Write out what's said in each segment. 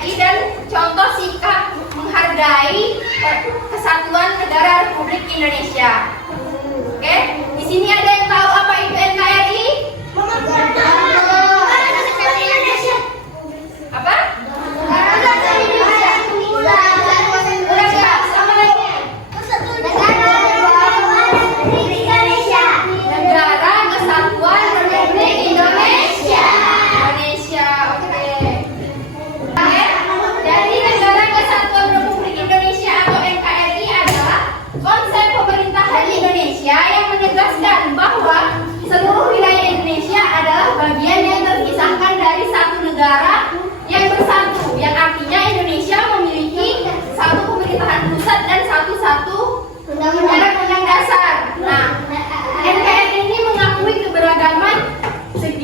NKRI dan contoh sikap menghargai kesatuan negara Republik Indonesia. Oke, di sini ada yang tahu apa itu NKRI? Apa? Negara Kesatuan Republik Indonesia. Oke. Jadi Negara Kesatuan Republik Indonesia atau NKRI adalah konsep pemerintahan Indonesia yang menegaskan bahwa seluruh wilayah Indonesia adalah bagian yang terpisahkan dari satu negara yang bersatu, yang artinya Indonesia memiliki satu pemerintahan pusat dan satu undang-undang dasar. Nah, NKRI ini mengakui keberagaman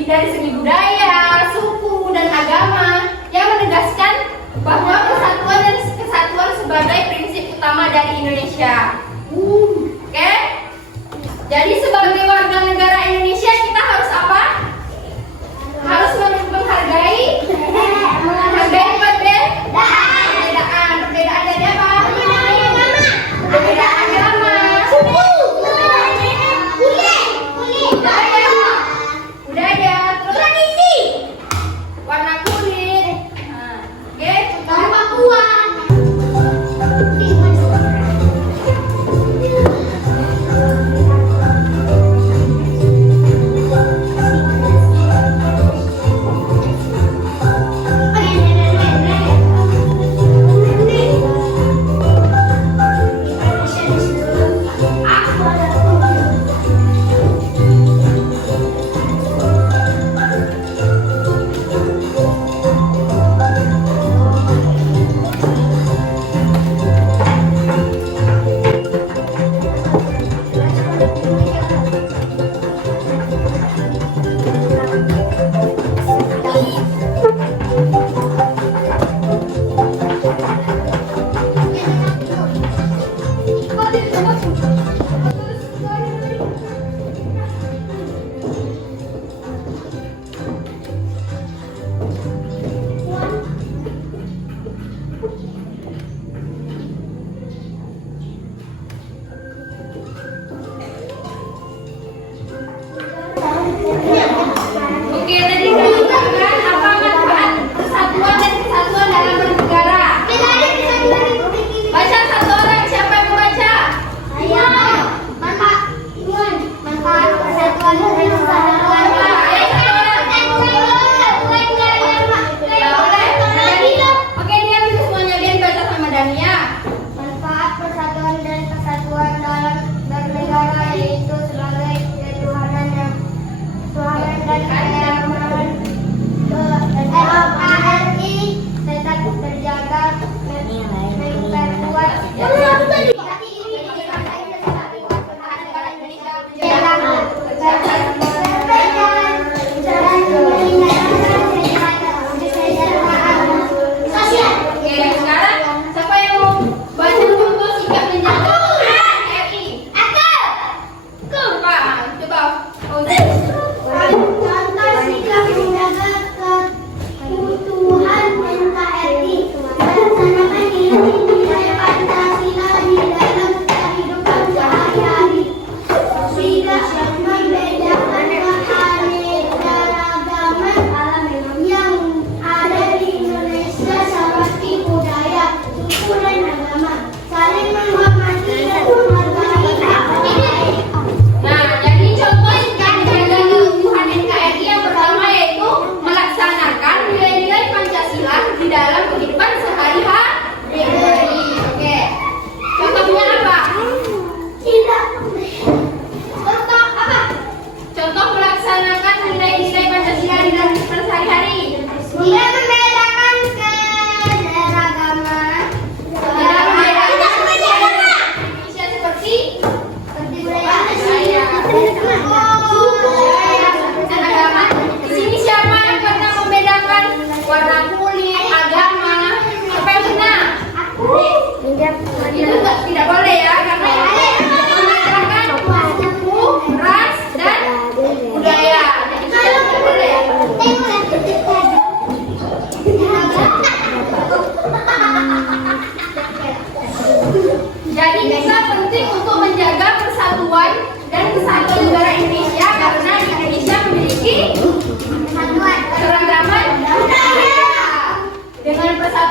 dari segi budaya, suku, dan agama yang menegaskan bahwa persatuan dan kesatuan sebagai prinsip utama dari Indonesia. Oke? Jadi sebagai warga negara Indonesia kita harus apa? Harus menghargai perbedaan. Perbedaan dari apa? Perbedaan agama, budaya, terus warna kulit. Oke, Papua.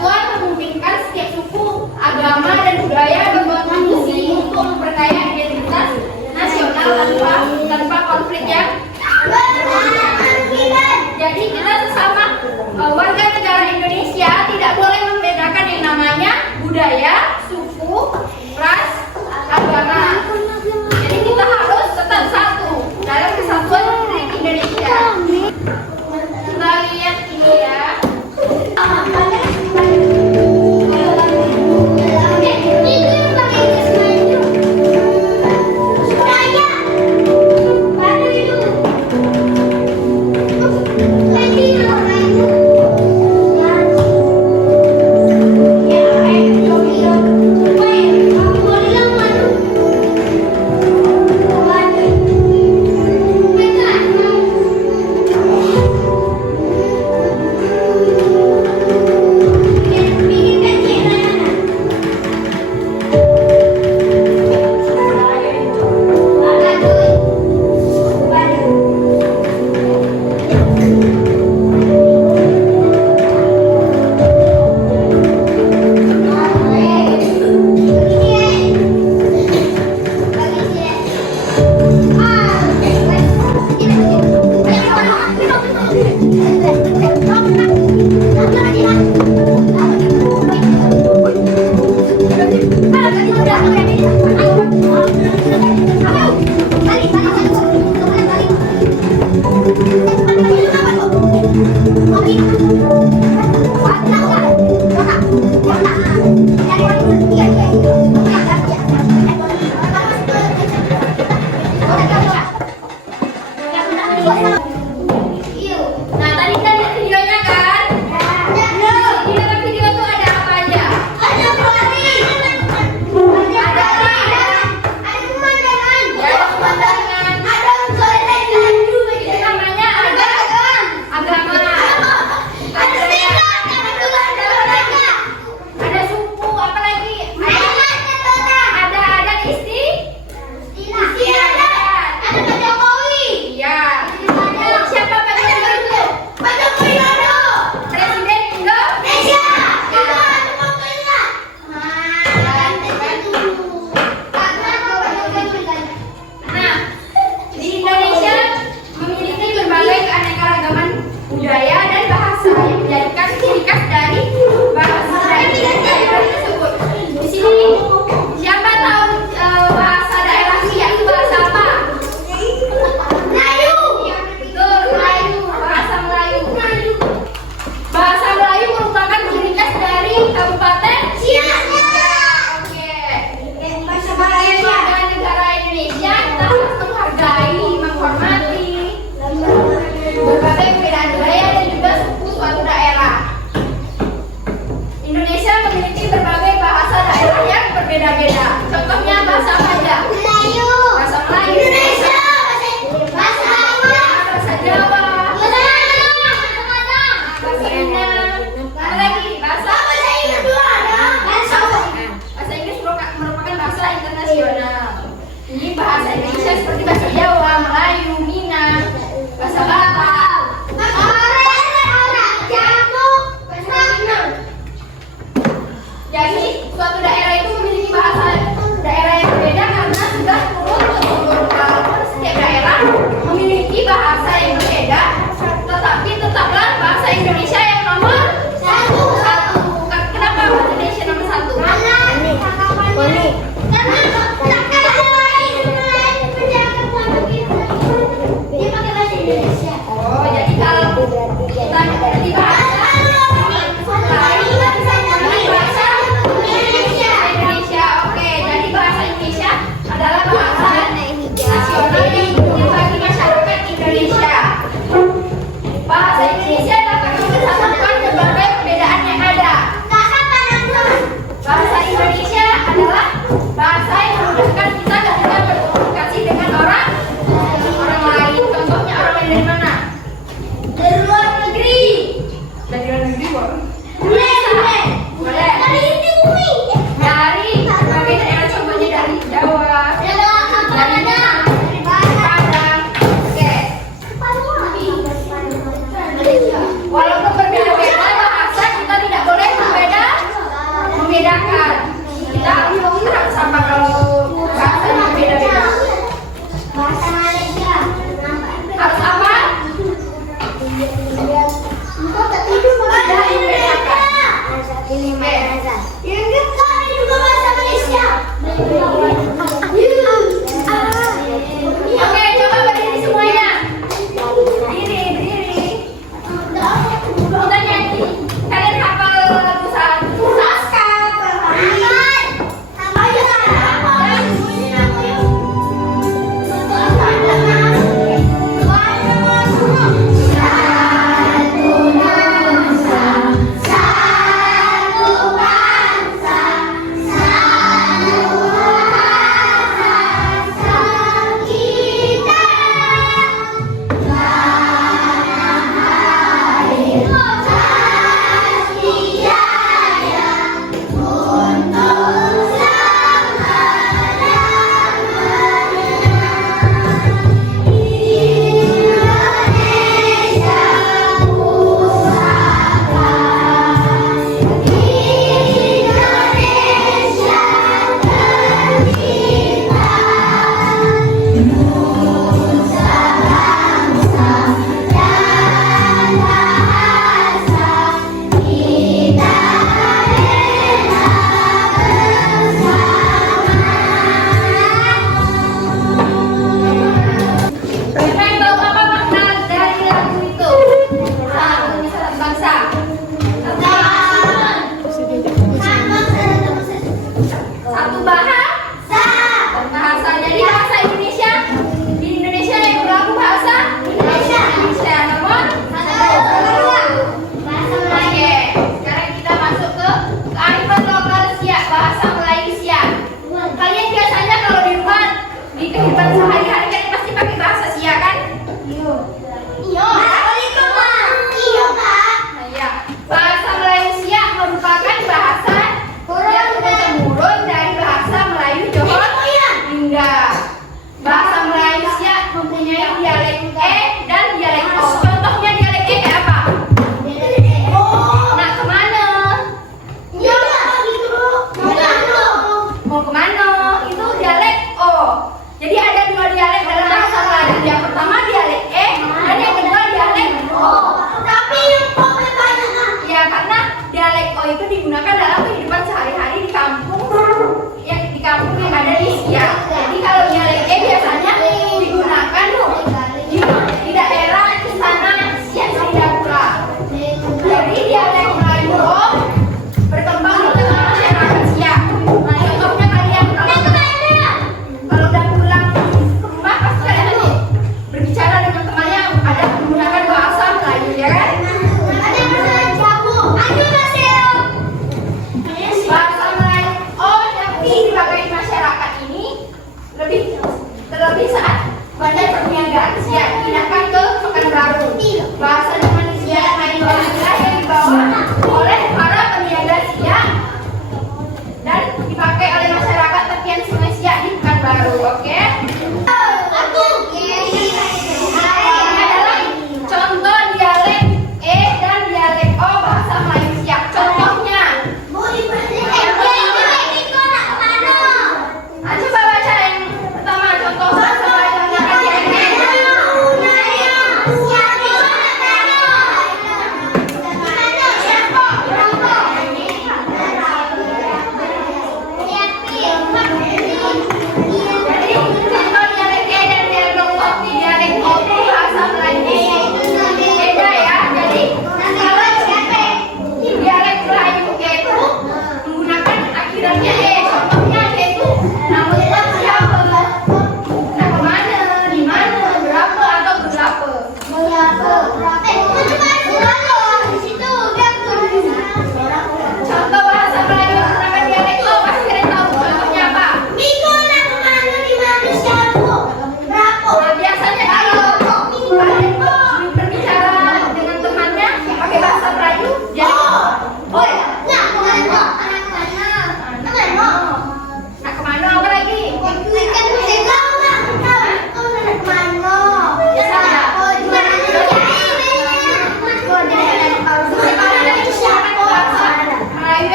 Persatuan memungkinkan setiap suku, agama, dan budaya berbuat kontribusi untuk memperkaya identitas nasional tanpa konflik yang jadi kita sesama warga negara Indonesia tidak boleh membedakan yang namanya budaya, suku, ras, agama. Jadi kita harus tetap satu dalam kesatuan Republik Indonesia. Kita lihat ini ya. Nah, tadi kan lihat videonya kan? Di dalam video tuh ada apa aja? Ada pemandangan. Ada pemandangan. Itu namanya agama. Ada suku, apa lagi? Ada adat istiadat. Iya. Siapa Pak Jokowi? Presiden Indonesia. Nah, di Indonesia memiliki berbagai keanekaragaman budaya dan bahasa yang menjadikan ciri khas dari bahasa daerah tersebut. Di sini siapa tahu bahasa daerah yaitu bahasa apa? Melayu. Betul, Melayu. Bahasa Melayu. Bahasa Melayu merupakan ciri khas dari Kabupaten Cianjur. Oke. Sebagai warga negara Indonesia, kita harus menghargai, menghormati berbagai perbedaan budaya dan juga suku suatu daerah. Indonesia memiliki berbagai bahasa daerah yang berbeda-beda. Contohnya bahasa apa aja? Bahasa Melayu. Bahasa Jawa. Bahasa Minang. Ada lagi bahasa Inggris merupakan bahasa internasional. Ini bahasa Indonesia seperti bahasa Jawa, Melayu, Minang, bahasa Batak. Jadi suatu daerah itu memiliki bahasa daerah yang berbeda karena sudah turun setiap daerah memiliki bahasa yang berbeda, tetapi tetaplah bahasa Indonesia yang nomor satu. Kenapa bahasa Indonesia nomor satu? Oh, jadi kalau kita di bahasa Indonesia, oke. Jadi bahasa Indonesia adalah bahasa nasional yang penting bagi masyarakat Indonesia. Bahasa Indonesia dapat mempersatukan berbagai perbedaan yang ada. Bahasa Indonesia adalah bahasa yang memudahkan kita ketika berkomunikasi dengan orang lain. Contohnya orang lain dari mana? Dari luar negeri. Dari luar negeri, boleh. Dari berbagai daerah, contohnya dari Jawa, dari Padang. Oke. Walaupun berbeda-beda bahasa, kita tidak boleh berbeda Yang kami juga bahasa Malaysia. Oke, coba berdiri semuanya. Berdiri. Kita nyanyi. Kalian hafal lagu satu? Mau kemana? Itu dialek O. Jadi ada dua dialek.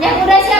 Yang udah siap